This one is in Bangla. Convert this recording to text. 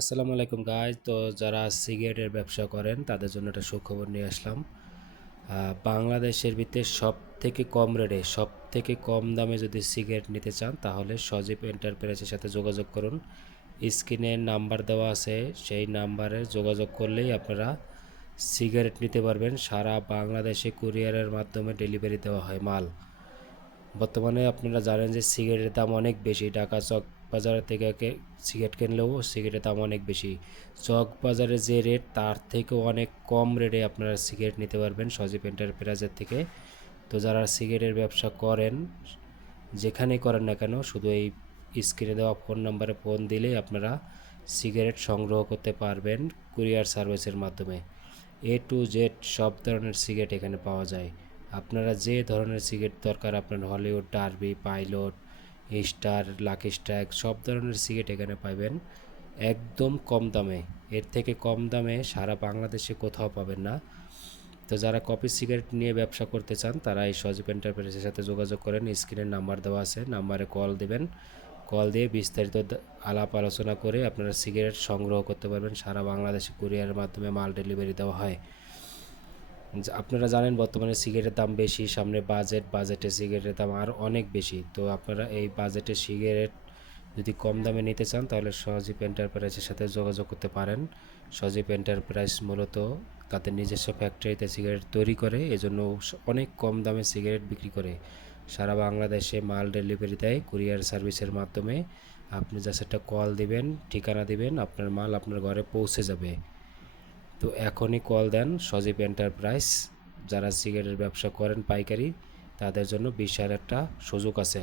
আসসালামু আলাইকুম গাইজ। তো যারা সিগারেটের ব্যবসা করেন তাদের জন্য একটা সুখবর নিয়ে আসলাম। বাংলাদেশের ভিতরে সব থেকে কম রেটে সব থেকে কম দামে যদি সিগারেট নিতে চান তাহলে সজীব এন্টারপ্রাইজের সাথে যোগাযোগ করুন। স্ক্রিনে নাম্বার দেওয়া আছে, সেই নাম্বারে যোগাযোগ করলেই আপনারা সিগারেট নিতে পারবেন। সারা বাংলাদেশে কুরিয়ারের মাধ্যমে ডেলিভারি দেওয়া হয় মাল। বর্তমানে আপনারা জানেন যে সিগারেটের দাম অনেক বেশি। ঢাকা চক বাজার থেকে সিগারেট কিনলেও সিগারেটের দাম অনেক বেশি। চক বাজারে যে রেট তার থেকেও অনেক কম রেটে আপনারা সিগারেট নিতে পারবেন সজীব এন্টারপ্রাইজের থেকে। তো যারা সিগারেটের ব্যবসা করেন, যেখানেই করেন না কেন, শুধু এই স্ক্রিনে দেওয়া ফোন নাম্বারে ফোন দিলেই আপনারা সিগারেট সংগ্রহ করতে পারবেন কুরিয়ার সার্ভিসের মাধ্যমে। A to Z সব ধরনের সিগারেট এখানে পাওয়া যায়। আপনারা যে ধরনের সিগারেট দরকার, আপনার Hollywood, derby, pilot, star, lucky strike সব ধরনের সিগারেট এখানে পাবেন একদম কম দামে। এর থেকে কম দামে সারা বাংলাদেশে কোথাও পাবেন না। তো যারা কপি সিগারেট নিয়ে ব্যবসা করতে চান তারা এই সজীব এন্টারপ্রাইজের সাথে যোগাযোগ করেন। স্ক্রিনের নাম্বার দেওয়া আছে, নাম্বারে কল দেবেন। কল দিয়ে বিস্তারিত আলাপ আলোচনা করে আপনারা সিগারেট সংগ্রহ করতে পারবেন। সারা বাংলাদেশে কুরিয়ারের মাধ্যমে মাল ডেলিভারি দেওয়া হয়। আপনারা জানেন বর্তমানে সিগারেটের দাম বেশি, সামনে বাজেটে সিগারেটের দাম আর অনেক বেশি। তো আপনারা এই বাজেটে সিগারেট যদি কম দামে নিতে চান তাহলে সজীব এন্টারপ্রাইজের সাথে যোগাযোগ করতে পারেন। সজীব এন্টারপ্রাইজ মূলত তাদের নিজস্ব ফ্যাক্টরিতে সিগারেট তৈরি করে, এজন্য অনেক কম দামে সিগারেট বিক্রি করে। সারা বাংলাদেশে মাল ডেলিভারি দেয় কুরিয়ার সার্ভিসের মাধ্যমে। আপনি জাস্ট একটা কল দিবেন, ঠিকানা দিবেন, আপনার মাল আপনার ঘরে পৌঁছে যাবে। তো এখনই কল দেন সজীব এন্টারপ্রাইজ। যারা সিগারেটের ব্যবসা করেন পাইকারি, তাদের জন্য বিশাল একটা সুযোগ আছে।